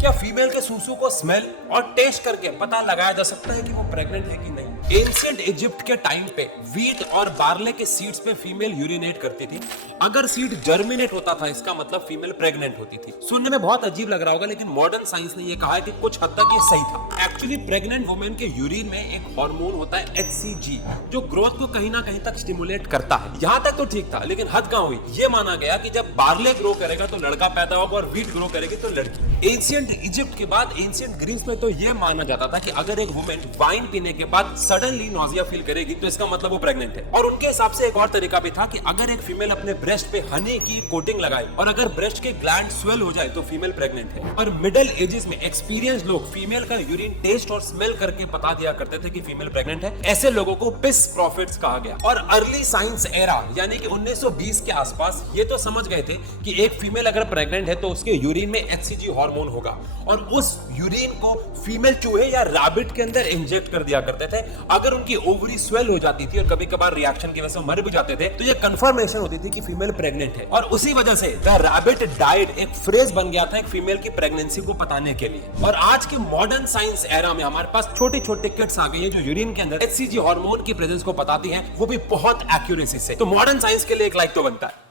क्या फीमेल के सूसू को स्मेल और टेस्ट करके पता लगाया जा सकता है कि वो प्रेग्नेंट है कि नहीं? एंशिएंट इजिप्ट के टाइम पे व्हीट और बार्ले के सीड्स पे फीमेल यूरिनेट करती थी। अगर सीड जर्मिनेट होता था इसका मतलब फीमेल प्रेग्नेंट होती थी। सुनने में बहुत अजीब लग रहा होगा, लेकिन मॉडर्न साइंस ने ये कहा है कि कुछ हद तक ये सही था। एक्चुअली प्रेग्नेंट वुमेन के यूरिन में एक हार्मोन होता है HCG, जो ग्रोथ को कहीं ना कहीं तक स्टिमुलेट करता है। यहाँ तक तो ठीक था, लेकिन हद कहाँ हुई? ये माना गया कि जब बार्ले ग्रो करेगा तो लड़का पैदा होगा और व्हीट ग्रो करेगी तो लड़की। एंशिएंट इजिप्ट के बाद एंशिएंट ग्रीस में तो ये माना जाता था कि अगर एक वुमेन वाइन पीने के बाद सडनली नोजिया फील करेगी तो इसका मतलब वो प्रेग्नेंट है। और उनके हिसाब से एक और तरीका भी था कि अगर एक फीमेल अपने ब्रेस्ट पे हनी की कोटिंग लगाए और अगर ब्रेस्ट के ग्लैंड स्वेल हो जाए तो फीमेल प्रेग्नेंट है। और मिडिल एजेस में एक्सपीरियंस लोग फीमेल का यूरिन टेस्ट और स्मेल करके बता दिया करते थे कि फीमेल प्रेग्नेंट है। ऐसे लोगों को पिस प्रॉफिट्स कहा गया। और अर्ली साइंस एरा यानी कि 1920 के आसपास ये तो समझ गए थे कि एक फीमेल अगर प्रेग्नेंट है तो उसके यूरिन में HCG हार्मोन होगा और उस यूरिन को फीमेल चूहे या रैबिट के अंदर इंजेक्ट कर दिया करते थे। अगर उनकी ओवरी स्वेल हो जाती थी और कभी कभार रिएक्शन की वजह से मर भी जाते थे तो ये कंफर्मेशन होती थी कि फीमेल प्रेग्नेंट है। और उसी वजह से द रैबिट डाइड एक फ्रेज बन गया था एक फीमेल की प्रेगनेंसी को बताने के लिए। और आज के मॉडर्न साइंस एरा में हमारे पास छोटे छोटे किट्स आ गई है जो यूरिन के अंदर HCG हार्मोन की प्रेजेंस को बताती है, वो भी बहुत एक्यूरेसी से। तो मॉडर्न साइंस के लिए एक लाइक तो बनता है।